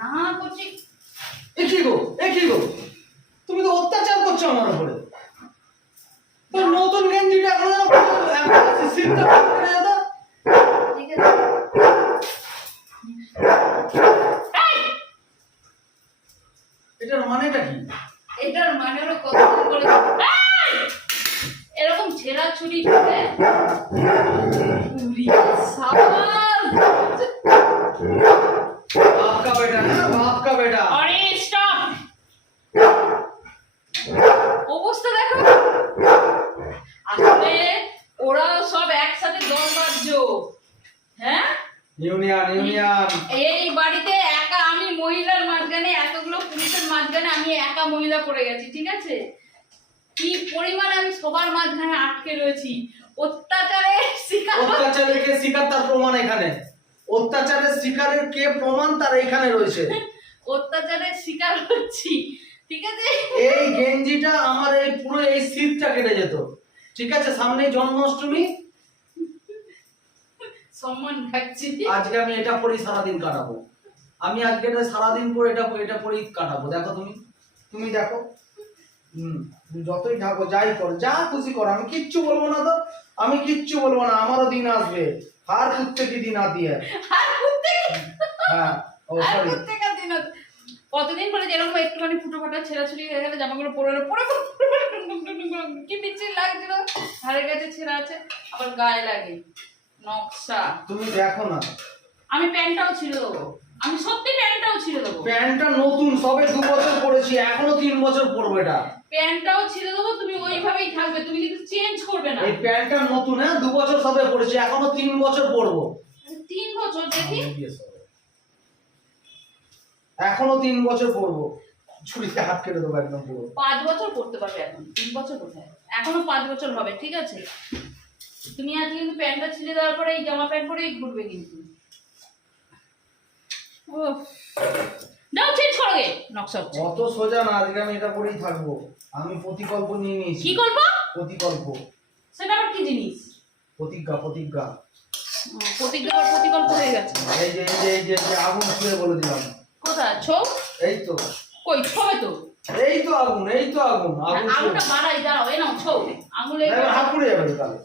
না করছি। এ কি গো তুমি তো অত্যাচার করছো আমার উপরে। তোর নতুন গেঞ্জিটা এখন সিটটা করে দাও। ঠিক আছে এটার মানেটা কি? এটার মানে হলো কতদিন বলে এরকম ছেঁড়া ছুরি করে পুরি সাবাল বাপ কা বেটা না, বাপ কা বেটা। আরে স্টপ অবস্থা দেখো আসলে ওরা সব একসাথে দল বাজছ হ্যাঁ ইউনিয়ন এই বাড়িতে একা আমি মহিলার মাঝখানে এতগুলো পুরুষের মাঝখানে আমি একা মহিলা পড়ে গেছি ঠিক আছে কি পরিমাণে আমি সবার মাঝখানে আটকে রয়েছি অত্যাচারের শিকার অত্যাচারের কে শিকার তার প্রমাণ এখানে। অত্যাচারের শিকারের কে প্রমাণ তার এখানে রয়েছে। অত্যাচারের শিকার হচ্ছি ঠিক আছে এই গেঞ্জিটা আমার এই পুরো এই সিটটা কেটে যেত ঠিক আছে। সামনে জন্মাষ্টমী, সম্মান রাখছি আজকে আমি এটা পরেই সারাদিন কাটাবো। আমি আজকে এটা সারাদিন পরে এটা পরেই কাটাবো। দেখো তুমি দেখো যতই ঢাকো যাই করো যা খুশি করো আমি কিচ্ছু বলবো না। তো আমি কিচ্ছু বলবো না, আমারও দিন আসবে। আর প্রত্যেকটি দিন আতি আর প্রত্যেক হ্যাঁ ও আর সরি প্রত্যেকটা দিন কতদিন পরে যেরকম একটুখানি ফুটো ফাটা ছেঁড়াছুড়ি হয়ে গেলে জামাগুলো পরে কি বিচ্ছিরি লাগছিল ধারে কাছে ছেঁড়া আছে আবার গায়ে লাগে নকশা তুমি দেখো না। আমি প্যান্টটাও ছিঁড়ে দেবো আমি সত্যি প্যান্টটাও ছিঁড়ে দেবো প্যান্টটা নতুন সবে 2 বছর পরেছি, এখনো 3 বছর পরবো এটা। প্যান্টটাও ছিঁড়ে দেবো তুমি ওইভাবেই থাকবে তুমি কিন্তু চেঞ্জ করবে না এই প্যান্টটা নতুন হ্যাঁ 2 বছর সবে পরেছি, এখনো 3 বছর পরবো। 3 বছর দেখি এখনো 3 বছর পরবো। ছুরিতে হাত কেটে দেবো একদম পুরো। 5 বছর পড়তে পারবে এখন 3 বছর কোথায় এখনো 5 বছর হবে ঠিক আছে তুমি আজ কিন্তু প্যান্টটা ছিঁড়ে দেওয়ার পরে এই জামা প্যান্ট পরেই ঘুরবে কিন্তু ও যাও চেঞ্জ করো গে নকশা হচ্ছে অত সোজা না, আজকে আমি এটা পরেই থাকবো। আমি প্রতিকল্প নিয়ে নিয়েছি। কি করব প্রতিকল্প সেটা আবার কি জিনিস প্রতিজ্ঞা প্রতিকল্প হয়ে গেছে এই যে আগুন ছুঁয়ে বলে দিলাম। কোথায় ছৌ এই তো কই ছবে তো এই তো আগুন আগুন আঙুলটা বাড়াই দাও এ নাও ছৌ আঙুলে হাত পুড়ে যাবে তাহলে।